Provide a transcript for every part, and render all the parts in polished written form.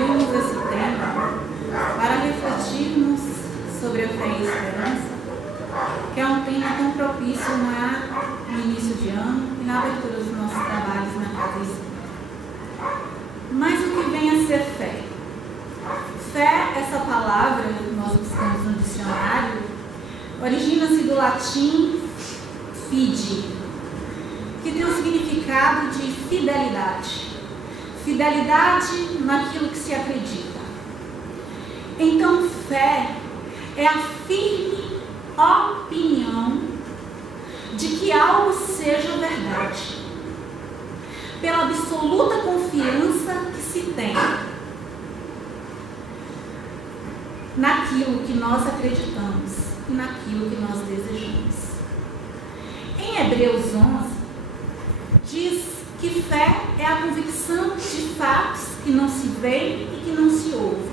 escolhemos esse tema para refletirmos sobre a fé e a esperança, que é um tema tão propício no início de ano e na abertura dos nossos trabalhos na casa espírita. Mas o que vem a ser fé? Fé, essa palavra, nós buscamos no dicionário, origina-se do latim fide, que tem o significado de fidelidade. Fidelidade naquilo que se acredita. Então, fé é a firme opinião de que algo seja verdade, pela absoluta confiança que se tem naquilo que nós acreditamos e naquilo que nós desejamos. Em Hebreus 11, diz que fé é a convicção de fatos que não se veem e que não se ouvem.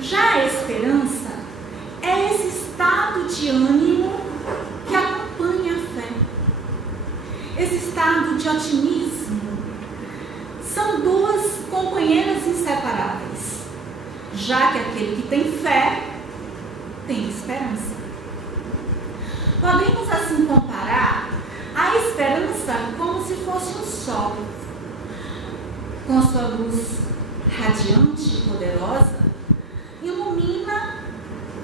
Já a esperança é esse estado de ânimo que acompanha a fé. Esse estado de otimismo são duas companheiras inseparáveis, já que aquele que tem fé tem esperança. Podemos assim comparar a esperança como se fosse um sol, com sua luz radiante e poderosa, ilumina,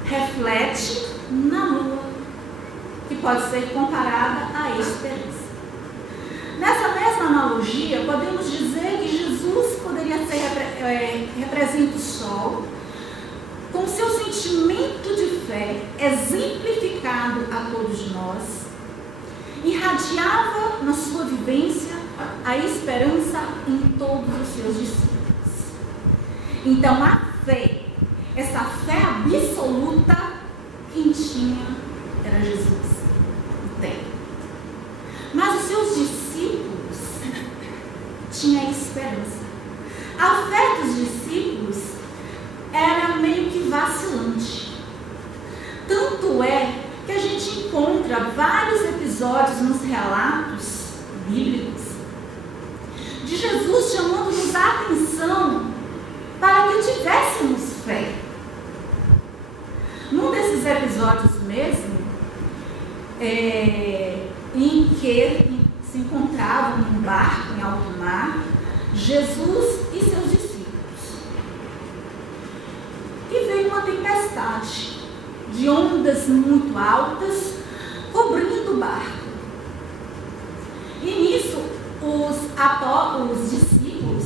reflete na lua, que pode ser comparada à esperança. Nessa mesma analogia, podemos dizer que Jesus poderia ser representa o sol, com seu sentimento de fé exemplificado a todos nós, irradiava na sua vivência a esperança em todos os seus discípulos. Então, a fé, essa fé absoluta, quem tinha era Jesus, e tem. Mas os seus discípulos tinham esperança. A fé dos discípulos era meio que vacilante. Tanto é que a gente encontra vários episódios nos relatos bíblicos de Jesus chamando-nos a atenção para que tivéssemos fé. Num desses episódios mesmo, em que se encontravam num barco em alto mar, Jesus e seus discípulos. E veio uma tempestade de ondas muito altas cobrindo o barco. E nisso os discípulos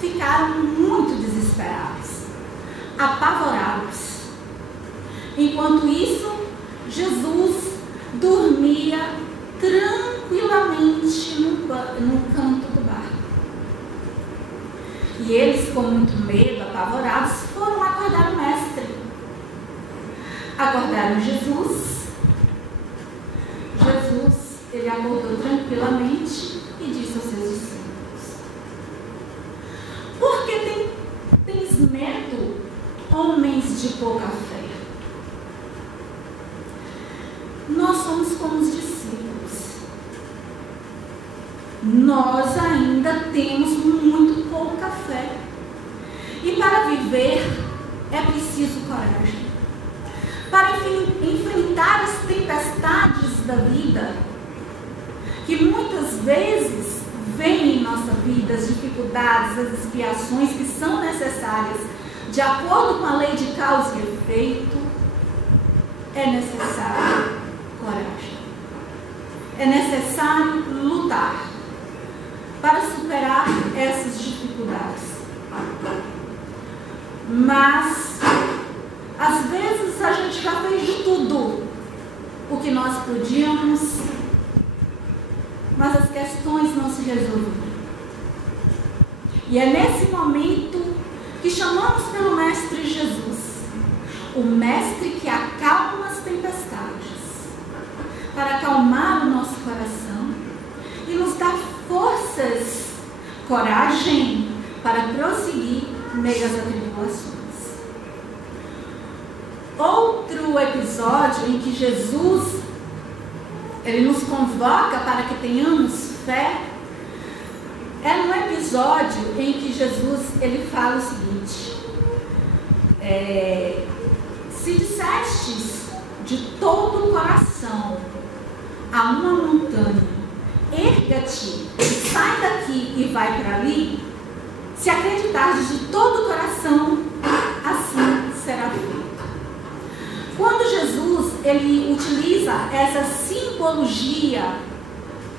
ficaram muito desesperados, apavorados. Enquanto isso, Jesus dormia tranquilamente no canto do barco. E eles, com muito medo, apavorados, foram acordar o mestre. Acordaram Jesus. Jesus, ele acordou tranquilamente e disse aos seus discípulos: por que tens medo, homens de pouca fé? Nós somos como os discípulos. Nós ainda temos muito pouca fé. E para viver é preciso coragem. Para enfrentar as tempestades da vida, que muitas vezes vêm em nossa vida, as dificuldades, as expiações que são necessárias, de acordo com a lei de causa e efeito, é necessário coragem. É necessário lutar para superar essas dificuldades. Mas às vezes a gente já fez de tudo o que nós podíamos, mas as questões não se resolveram. E é nesse momento que chamamos pelo Mestre Jesus, o Mestre que acalma as tempestades, para acalmar o nosso coração e nos dar forças, coragem para prosseguir meio às atribulações. Outro episódio em que Jesus ele nos convoca para que tenhamos fé é no episódio episódio em que Jesus ele fala o seguinte: se dissestes de todo o coração a uma montanha, erga-te, sai daqui e vai para ali, se acreditardes de todo o coração, assim será feito. Quando Jesus ele utiliza essa simbologia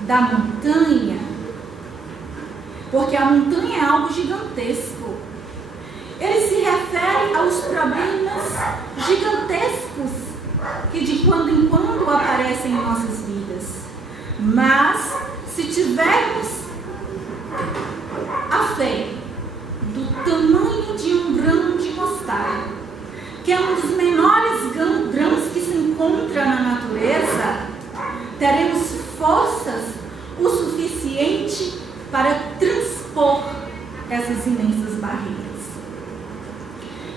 da montanha, porque a montanha é algo gigantesco, ele se refere aos problemas gigantescos que de quando em quando aparecem em nossas vidas. Mas se tivermos a fé do tamanho de um grão de mostarda, que é um dos menores grãos que se encontra na natureza, teremos forças o suficiente para transpor essas imensas barreiras.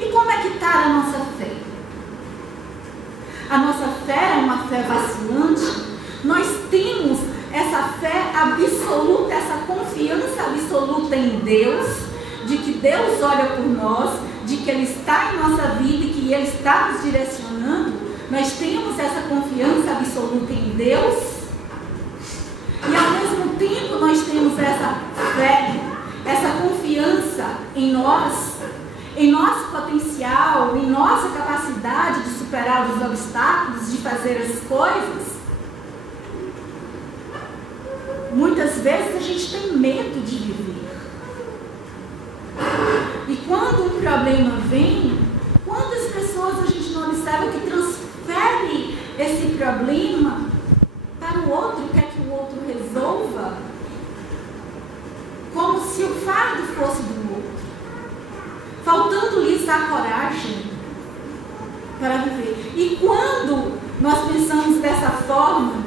E como é que está a nossa fé? A nossa fé é uma fé vacilante. Nós temos essa fé absoluta, essa confiança absoluta em Deus, de que Deus olha por nós, de que Ele está em nossa vida e que Ele está nos direcionando. Nós temos essa confiança absoluta em Deus e ao mesmo tempo nós temos essa fé, essa confiança em nós, em nosso potencial, em nossa capacidade de superar os obstáculos, de fazer as coisas. Muitas vezes a gente tem medo de viver. E quando um problema vem, quantas pessoas a gente não observa que transfere esse problema para o outro, quer que o outro resolva, como se o fardo fosse do outro, faltando-lhes a coragem para viver. E quando nós pensamos dessa forma,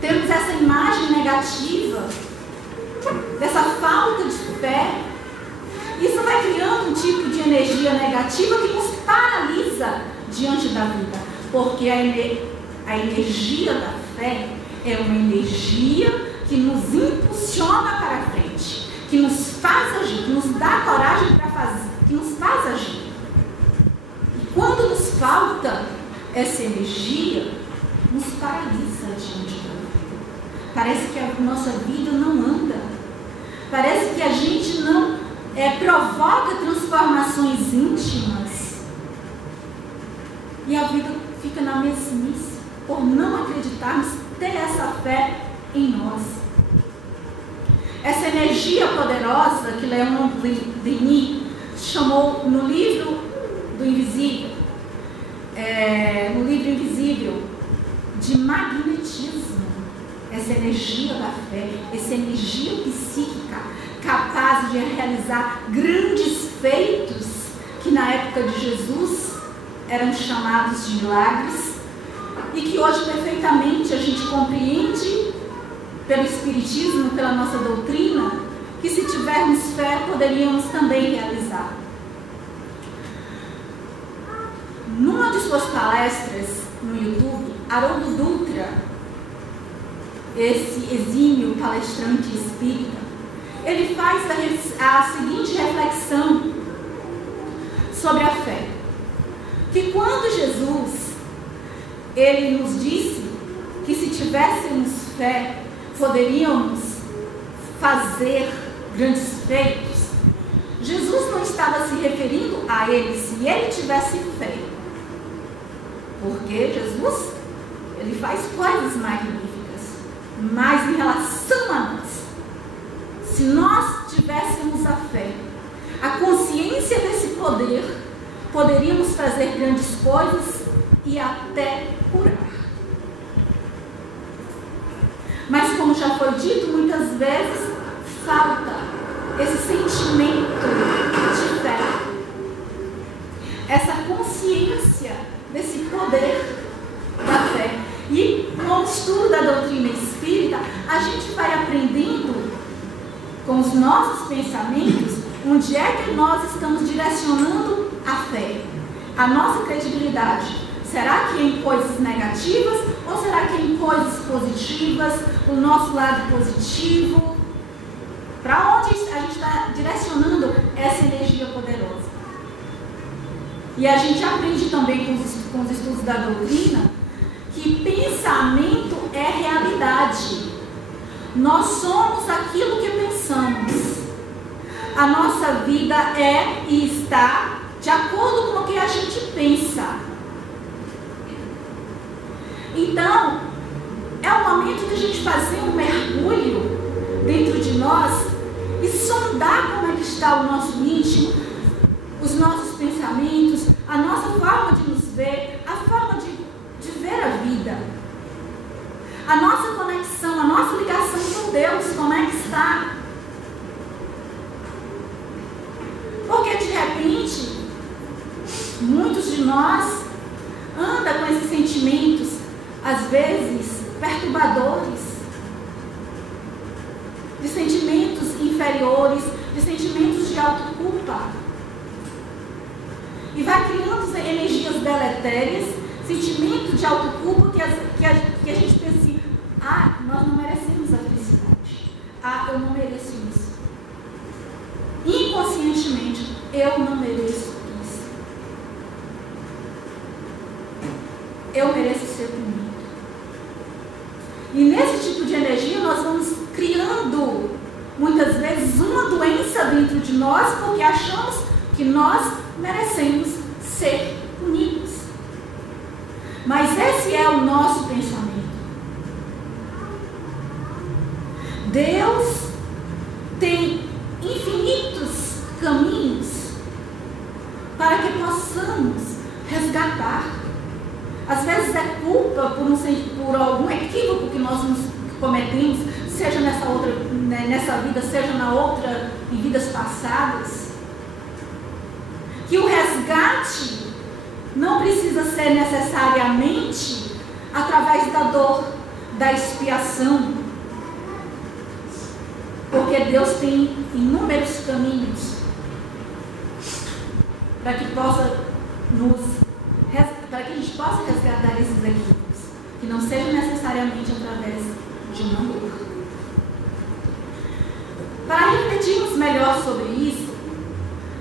temos essa imagem negativa, dessa falta de fé, isso vai criando um tipo de energia negativa que nos paralisa diante da vida. Porque a energia da fé é uma energia que nos impulsiona para frente, que nos faz agir, que nos dá coragem para fazer, que nos faz agir. E quando nos falta essa energia, nos paralisa diante da vida. Parece que a nossa vida não anda. Parece que a gente não provoca transformações íntimas. E a vida fica na mesmice, por não acreditarmos, ter essa fé em nós. Essa energia poderosa que Leon Denis chamou no livro do Invisível, no livro Invisível, de magnetismo. Essa energia da fé, essa energia psíquica, capaz de realizar grandes feitos que na época de Jesus eram chamados de milagres e que hoje perfeitamente a gente compreende pelo Espiritismo, pela nossa doutrina, que se tivermos fé poderíamos também realizar. Numa de suas palestras no YouTube, Haroldo Dutra, esse exímio palestrante espírita, ele faz a seguinte reflexão sobre a fé. Que quando Jesus, ele nos disse que se tivéssemos fé, poderíamos fazer grandes feitos, Jesus não estava se referindo a ele se ele tivesse fé. Porque Jesus, ele faz coisas magníficas. Mas em relação a nós, se nós tivéssemos a fé, a consciência desse poder, poderíamos fazer grandes coisas e até curar. Mas como já foi dito, muitas vezes falta esse sentimento de fé, essa consciência desse poder da fé. E com o estudo da doutrina espírita, a gente vai aprendendo com os nossos pensamentos onde é que nós estamos direcionando a fé, a nossa credibilidade. Será que é em coisas negativas ou será que é em coisas positivas, o nosso lado positivo? Para onde poderosa. E a gente aprende também com os estudos da doutrina que pensamento é realidade. Nós somos aquilo que pensamos. A nossa vida é e está de acordo com o que a gente pensa. Então, é o momento de a gente fazer um mergulho dentro de nós e sondar como é que está o nosso íntimo, os nossos pensamentos, a nossa forma de nos ver, a forma de ver a vida. A nossa conexão, a nossa ligação com Deus, como é que está? Porque de repente, muitos de nós andam com esses sentimentos, às vezes, perturbadores, de sentimentos inferiores, de sentimentos de autoculpa. E vai criando energias deletérias, sentimento de autoculpa que a gente pensa assim, nós não merecemos a felicidade. Eu não mereço isso. Inconscientemente, eu não mereço isso. Eu mereço ser punido. E nesse tipo de energia nós vamos criando, muitas vezes, uma doença dentro de nós, porque achamos que nós merecemos ser punidos. Mas esse é o nosso pensamento. Deus tem infinitos caminhos para que possamos resgatar. Às vezes é culpa por algum equívoco que nós nos cometemos, seja nessa vida, seja na outra, em vidas passadas. Que o resgate não precisa ser necessariamente através da dor, da expiação, porque Deus tem inúmeros caminhos para que a gente possa resgatar esses equívocos, que não seja necessariamente através de uma dor. Para refletirmos melhor sobre isso,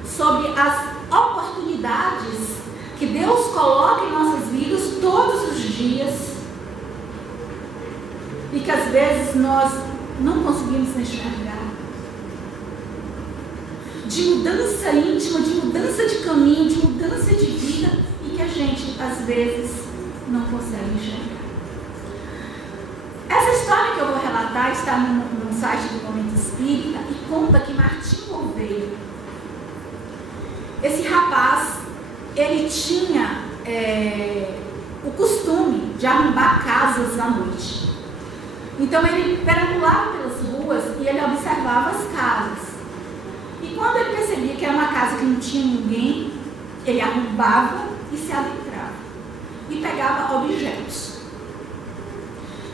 sobre as oportunidades que Deus coloca em nossas vidas todos os dias e que às vezes nós não conseguimos enxergar, de mudança íntima, de mudança de caminho, de mudança de vida, e que a gente às vezes não consegue enxergar. Essa história que eu vou relatar está no site do Momento Espírita e conta que Martim Gouveia, esse rapaz, ele tinha o costume de arrombar casas à noite. Então ele perambulava pelas ruas e ele observava as casas. E quando ele percebia que era uma casa que não tinha ninguém, ele arrombava e se adentrava. E pegava objetos.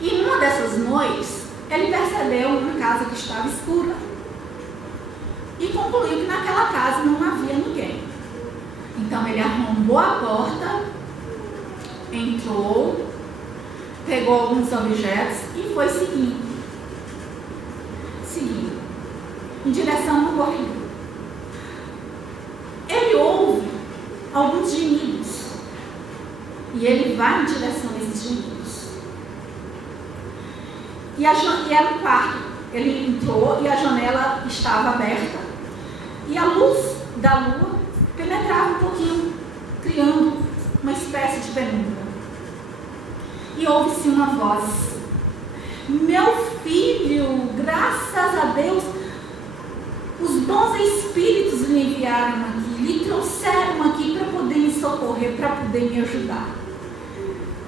E numa dessas noites, ele percebeu uma casa que estava escura. E concluiu que naquela casa não havia ninguém. Então ele arrombou a porta, entrou, pegou alguns objetos e foi seguindo em direção ao corredor. Ele ouve alguns gemidos e ele vai em direção a esses gemidos. E era um quarto. Ele entrou e a janela estava aberta e a luz da lua penetrava um pouquinho, criando uma espécie de penumbra. E ouve-se uma voz: meu filho, graças a Deus, os bons espíritos lhe enviaram aqui, lhe trouxeram aqui para poder me socorrer, para poder me ajudar.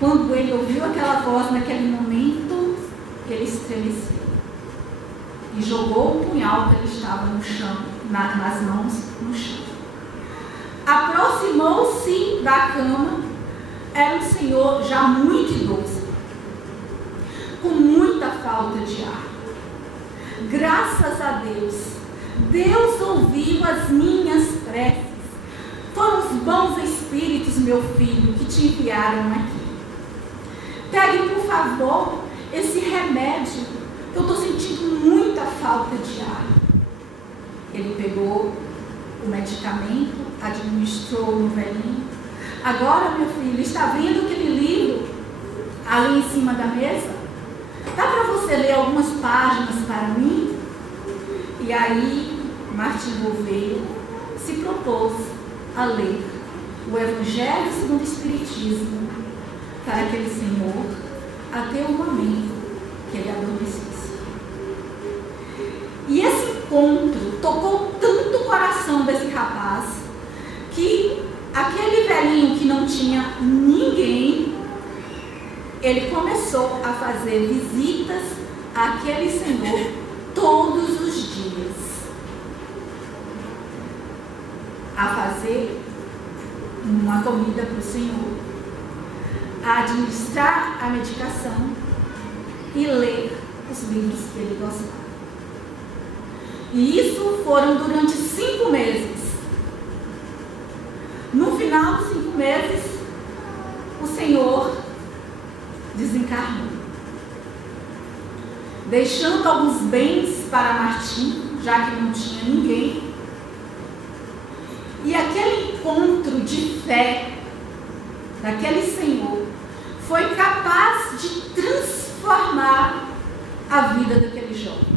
Quando ele ouviu aquela voz naquele momento, ele estremeceu e jogou o punhal que ele estava no chão, nas mãos no chão. Aproximou-se da cama. Era um senhor já muito idoso, com muita falta de ar. Graças a Deus, Deus ouviu as minhas preces. Foram os bons espíritos, meu filho, que te enviaram aqui. Pegue, por favor, esse remédio, que eu estou sentindo muita falta de ar. Ele pegou o medicamento, administrou no velhinho. Agora, meu filho, está vendo aquele livro ali em cima da mesa? Dá para você ler algumas páginas para mim? E aí, Martin Gouveia se propôs a ler o Evangelho segundo o Espiritismo para aquele senhor até o momento que ele adormecesse. E esse encontro tocou tanto o coração desse rapaz que aquele velhinho que não tinha ninguém, ele começou a fazer visitas àquele senhor todos os dias, a fazer uma comida para o senhor, a administrar a medicação e ler os livros que ele gostava. E isso foram durante 5 meses. No final dos 5 meses, o senhor desencarnou, deixando alguns bens para Martim, já que não tinha ninguém. E aquele encontro de fé daquele senhor foi capaz de transformar a vida daquele jovem.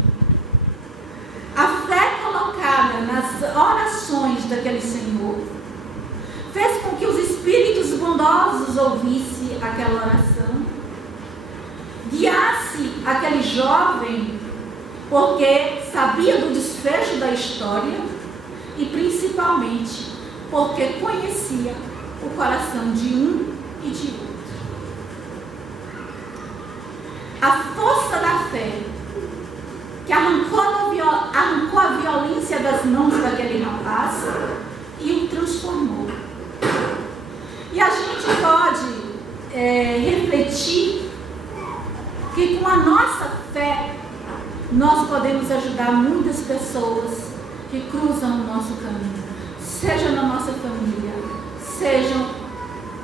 A fé colocada nas orações daquele senhor fez com que os espíritos bondosos ouvissem aquela oração, guiasse aquele jovem, porque sabia do desfecho da história e principalmente porque conhecia o coração de um e de outro. A força da fé que arrancou a violência das mãos daquele rapaz e o transformou. E a gente pode refletir que com a nossa fé nós podemos ajudar muitas pessoas que cruzam o nosso caminho, seja na nossa família, sejam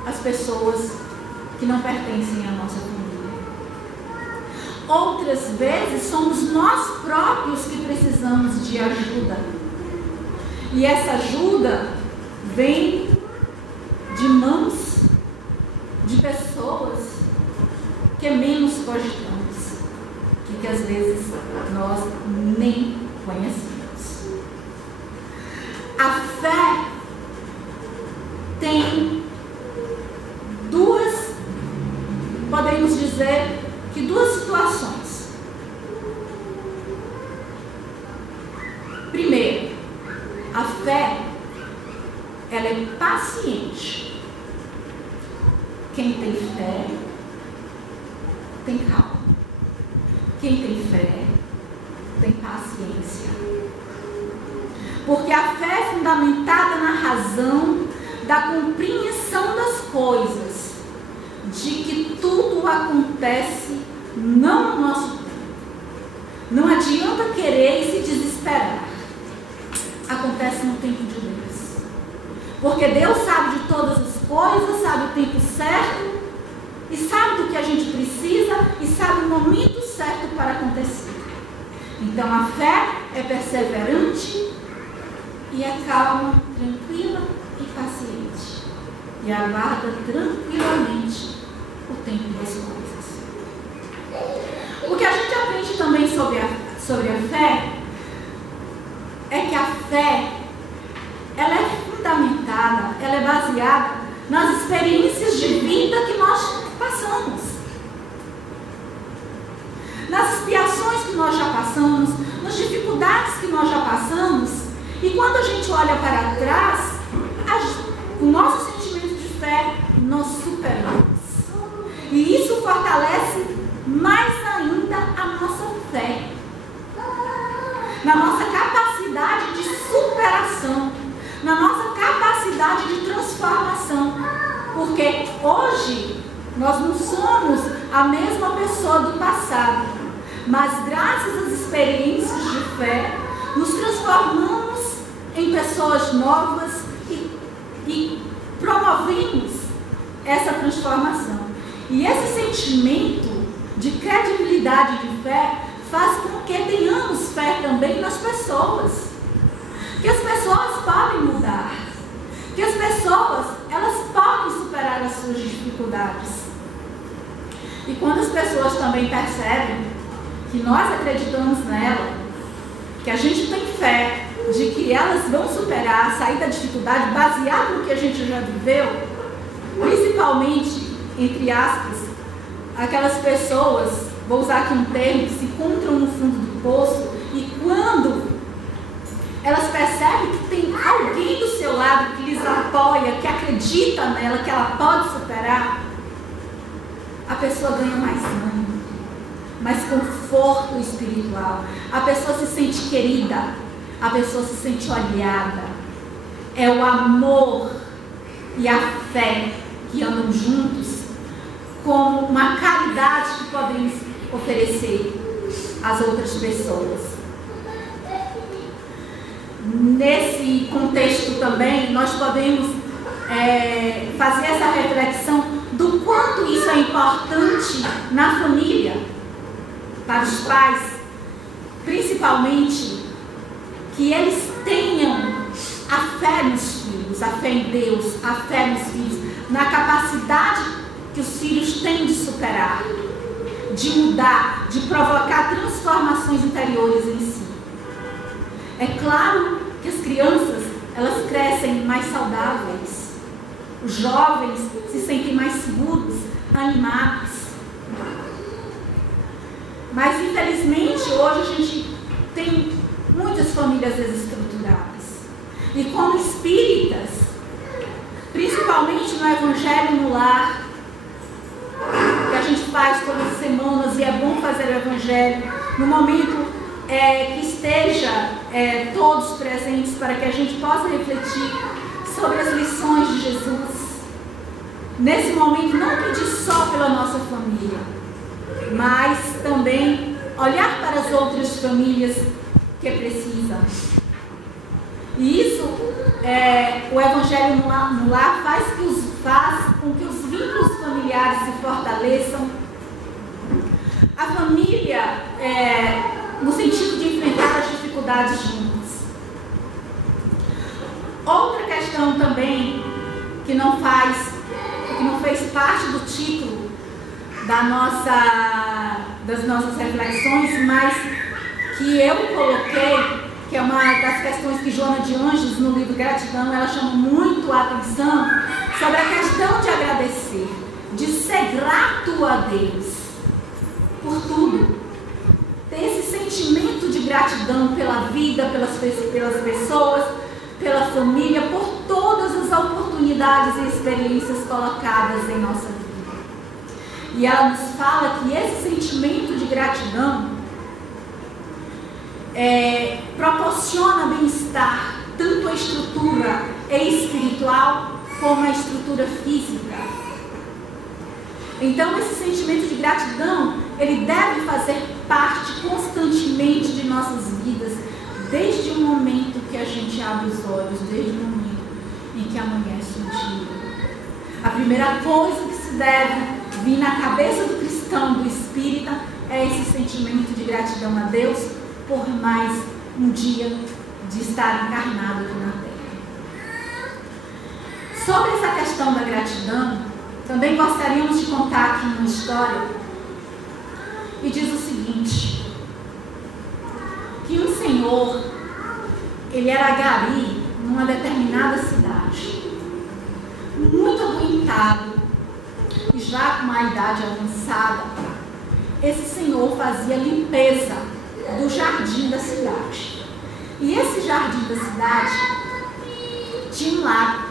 as pessoas que não pertencem à nossa família. Outras vezes somos nós próprios que precisamos de ajuda. E essa ajuda vem de mãos de pessoas que menos cogitamos e que às vezes nós nem conhecemos. A fé tem podemos dizer que duas situações. Primeiro, a fé, ela é paciente. Quem tem fé, tem calma. Quem tem fé, tem paciência. Porque a fé é fundamentada na razão da compreensão das coisas, de que tudo acontece não no nosso tempo. Não adianta querer e se desesperar. Acontece no tempo de Deus. Porque Deus sabe de todas as coisas, sabe o tempo certo, e sabe do que a gente precisa, e sabe o momento certo para acontecer. Então a fé é perseverante e é calma, tranquila e paciente. E aguarda tranquilamente o tempo das coisas. O que a gente aprende também sobre a fé é que a fé, ela é fundamentada, ela é baseada nas experiências de vida que nós passamos, nas expiações que nós já passamos, nas dificuldades que nós já passamos. E quando a gente olha para trás, o nosso sentimento de fé nós superamos. E isso fortalece mais ainda a nossa fé, na nossa capacidade de superação, na nossa capacidade de transformação. Porque hoje nós não somos a mesma pessoa do passado, mas graças às experiências de fé, nos transformamos em pessoas novas e promovemos essa transformação. E esse sentimento de credibilidade de fé faz com que tenhamos fé também nas pessoas. que as pessoas podem mudar, que as pessoas, elas podem superar as suas dificuldades. E quando as pessoas também percebem que nós acreditamos nela, que a gente tem fé de que elas vão superar, sair da dificuldade baseado no que a gente já viveu, principalmente, entre aspas, aquelas pessoas, vou usar aqui um termo, que se encontram no fundo do poço, e quando elas percebem que tem alguém do seu lado que lhes apoia, que acredita nela, que ela pode superar, a pessoa ganha mais ânimo, mais conforto espiritual. A pessoa se sente querida, a pessoa se sente olhada. É o amor e a fé que andam juntos como uma caridade que podemos oferecer às outras pessoas. Nesse contexto também, nós podemos fazer essa reflexão do quanto isso é importante na família, para os pais, principalmente, que eles tenham a fé nos filhos, a fé em Deus, a fé nos filhos, na capacidade que os filhos têm de superar, de mudar, de provocar transformações interiores em si. É claro que as crianças, elas crescem mais saudáveis. Os jovens se sentem mais seguros, animados. Mas, infelizmente, hoje a gente tem muitas famílias desestruturadas. E como espíritas, principalmente no Evangelho no Lar, que a gente faz todas as semanas, e é bom fazer o Evangelho no momento que esteja todos presentes, para que a gente possa refletir sobre as lições de Jesus. Nesse momento, não pedir só pela nossa família, mas também olhar para as outras famílias que precisam. E isso, o Evangelho no Lar faz com que os vínculos familiares se fortaleçam. A família, no sentido de enfrentar as dificuldades juntos. Outra questão também que não fez parte do título das nossas reflexões, mas que eu coloquei, que é uma das questões que Joana de Anjos, no livro Gratidão, ela chama muito a atenção sobre a questão de agradecer, de ser grato a Deus por tudo. Ter esse sentimento de gratidão pela vida, pelas pessoas, pela família, por todas as oportunidades e experiências colocadas em nossa vida. E ela nos fala que esse sentimento de gratidão proporciona bem-estar, tanto a estrutura espiritual como a estrutura física. Então, esse sentimento de gratidão, ele deve fazer parte constantemente de nossas vidas, desde o momento que a gente abre os olhos, desde o momento em que amanhece o dia. A primeira coisa que se deve vir na cabeça do cristão, do espírita, é esse sentimento de gratidão a Deus por mais um dia de estar encarnado aqui na Terra. Sobre essa questão da gratidão, também gostaríamos de contar aqui uma história que diz o seguinte: que um senhor, ele era gari numa determinada cidade, muito aguentado e já com uma idade avançada. Esse senhor fazia limpeza do jardim da cidade, e esse jardim da cidade tinha um lago,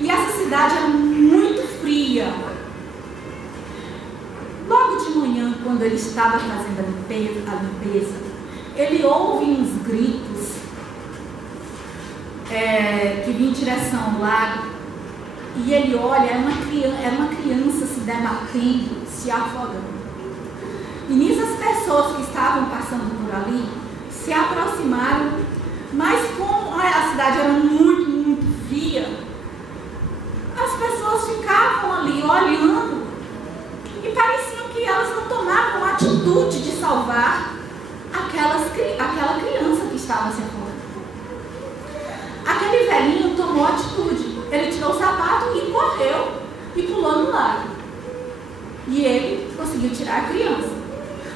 e essa cidade era muito fria. Logo de manhã, quando ele estava fazendo a limpeza, ele ouve uns gritos que vinham em direção ao lago, e ele olha, era uma criança se debatendo, se afogando. E nisso as pessoas que estavam passando por ali se aproximaram, mas como a cidade era muito, muito fria, as pessoas ficavam ali olhando e pareciam que elas não tomavam a atitude de salvar aquela criança que estava se afogando. conseguiu tirar a criança.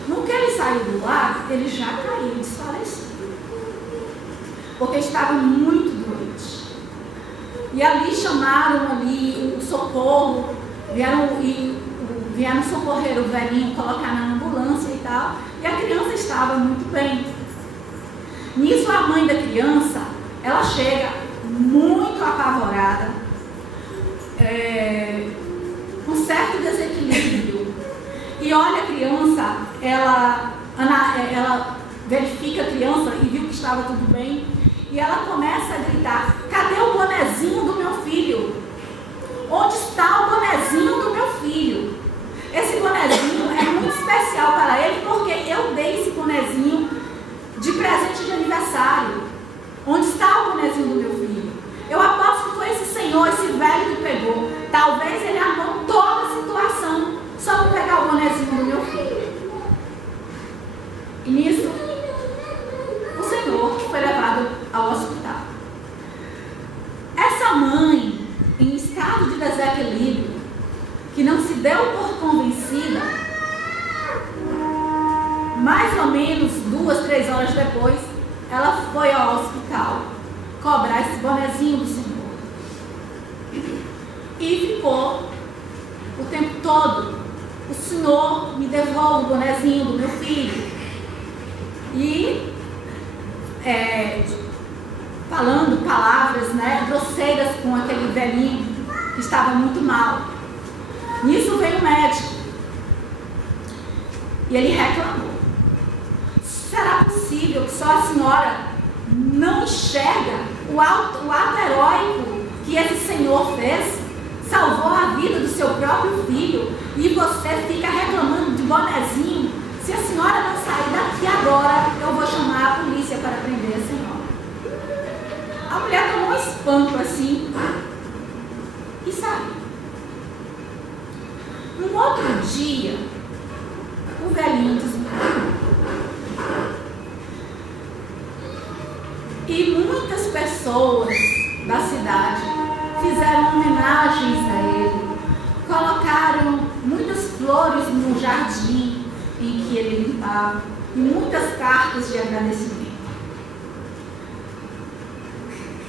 No que ele saiu do lar, ele já caiu desfalecido, porque estava muito doente. E ali chamaram o socorro, vieram socorrer o velhinho, colocar na ambulância e tal, e a criança estava muito bem. Nisso a mãe da criança, ela chega muito apavorada, com certo desequilíbrio, e olha a criança, ela verifica a criança e viu que estava tudo bem, e ela começa a gritar: cadê o bonezinho do meu filho? Onde está o bonezinho do meu filho? Esse bonezinho é muito especial para ele, porque eu dei esse bonezinho de presente de aniversário. Onde está o bonezinho do meu filho? Eu aposto que foi esse senhor, esse velho que pegou. Talvez ele armou toda a situação só para pegar o bonezinho do meu filho. E nisso, o senhor foi levado ao hospital. Essa mãe, em estado de desequilíbrio, que não se deu por convencida, mais ou menos 2, 3 horas depois, ela foi ao hospital cobrar esse bonezinho do senhor. E ficou o tempo todo: o senhor me devolve o bonezinho do meu filho. E falando palavras, grosseiras com aquele velhinho que estava muito mal. Nisso veio o médico e ele reclamou: será possível que só a senhora não enxerga o ato heróico que esse senhor fez? Salvou a vida do seu próprio filho e você fica reclamando de bonezinho? Se a senhora não sair daqui agora, eu vou chamar a polícia para prender a senhora. A mulher tomou um espanto assim e saiu. No outro dia, o velhinho desencarnou. E muitas pessoas da cidade fizeram homenagens a ele, colocaram muitas flores no jardim em que ele limpava e muitas cartas de agradecimento.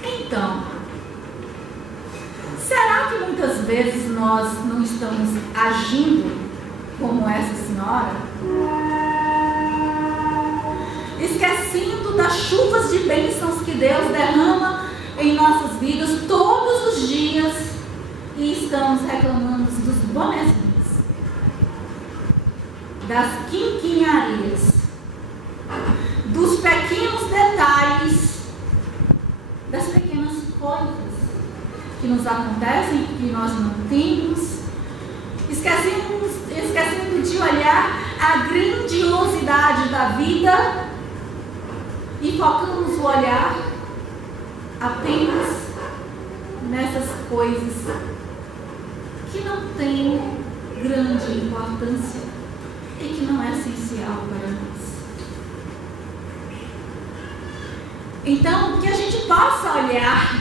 Então, será que muitas vezes nós não estamos agindo como essa senhora? Esquecendo das chuvas de bênçãos que Deus derrama em nossas vidas todos os dias e estamos reclamando dos bonezinhos, das quinquinharias, dos pequenos detalhes, das pequenas coisas que nos acontecem, que nós não temos, esquecendo de olhar a grandiosidade da vida e focamos o olhar apenas nessas coisas que não têm grande importância e que não é essencial para nós. Então, que a gente possa olhar,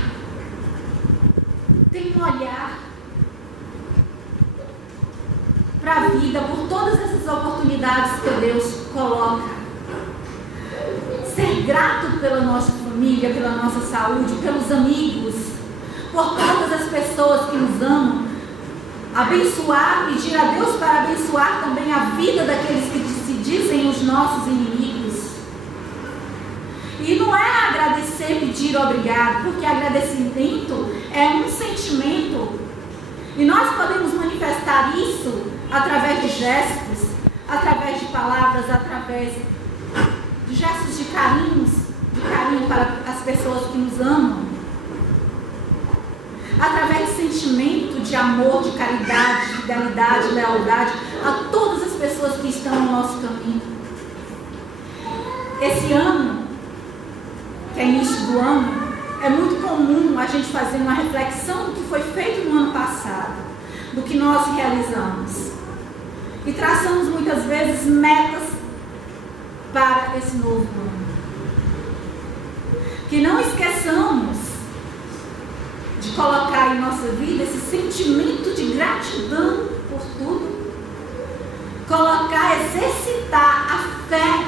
tem um olhar para a vida, por todas essas oportunidades que Deus coloca. Ser grato pela nossa família, pela nossa saúde, pelos amigos, por todas as pessoas que nos amam. Abençoar, pedir a Deus para abençoar também a vida daqueles que se dizem os nossos inimigos. E não é agradecer, pedir obrigado, porque agradecimento é um sentimento. E nós podemos manifestar isso através de gestos, através de palavras, através de gestos de carinho para as pessoas que nos amam, através de sentimento de amor, de caridade, de fidelidade, lealdade a todas as pessoas que estão no nosso caminho. Esse ano, que é início do ano, é muito comum a gente fazer uma reflexão do que foi feito no ano passado, do que nós realizamos. E traçamos muitas vezes metas para esse novo ano. Que não esqueçamos de colocar em nossa vida esse sentimento de gratidão por tudo exercitar a fé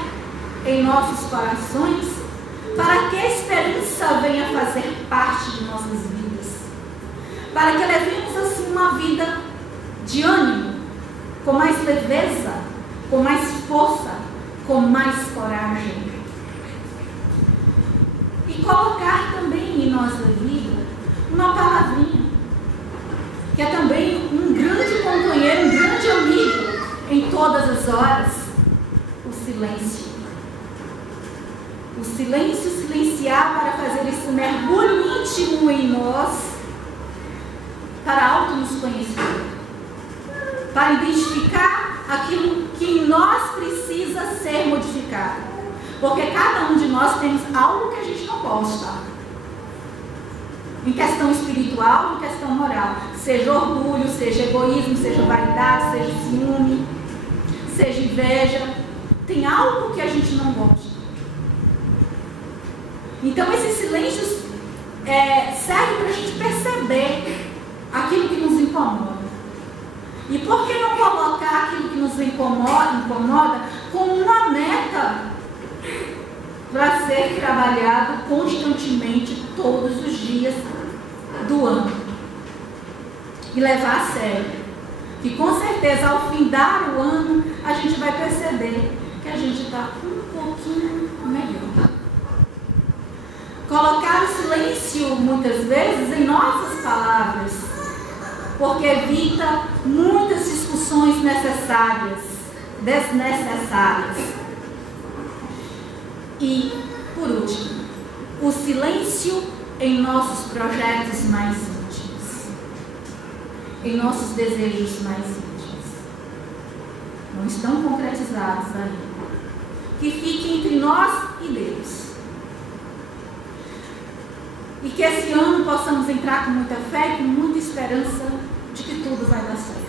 em nossos corações, para que a esperança venha fazer parte de nossas vidas, para que levemos assim uma vida de ânimo, com mais leveza, com mais força, com mais coragem. E colocar também em nossa vida uma palavrinha, que é também um grande companheiro, um grande amigo em todas as horas: o silêncio. O silêncio, silenciar para fazer esse mergulho íntimo em nós, para auto nos conhecer, para identificar aquilo que em nós precisa ser modificado. Porque cada um de nós temos algo que a gente não gosta. Em questão espiritual, em questão moral. Seja orgulho, seja egoísmo, seja vaidade, seja ciúme, seja inveja. Tem algo que a gente não gosta. Então esses silêncios servem para a gente perceber aquilo que nos incomoda. E por que não colocar aquilo que nos incomoda como uma meta para ser trabalhado constantemente todos os dias do ano? E levar a sério. Que com certeza ao findar o ano a gente vai perceber que a gente está um pouquinho melhor. Colocar o silêncio muitas vezes em nossas palavras, porque evita muitas discussões desnecessárias. E, por último, o silêncio em nossos projetos mais íntimos, em nossos desejos mais íntimos. Não estão concretizados ainda. Que fique entre nós e Deus. E que esse ano possamos entrar com muita fé e com muita esperança de que tudo vai dar certo.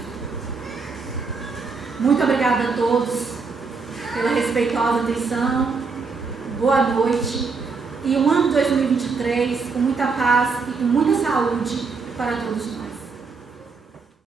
Muito obrigada a todos pela respeitosa atenção. Boa noite. E um ano de 2023 com muita paz e com muita saúde para todos nós.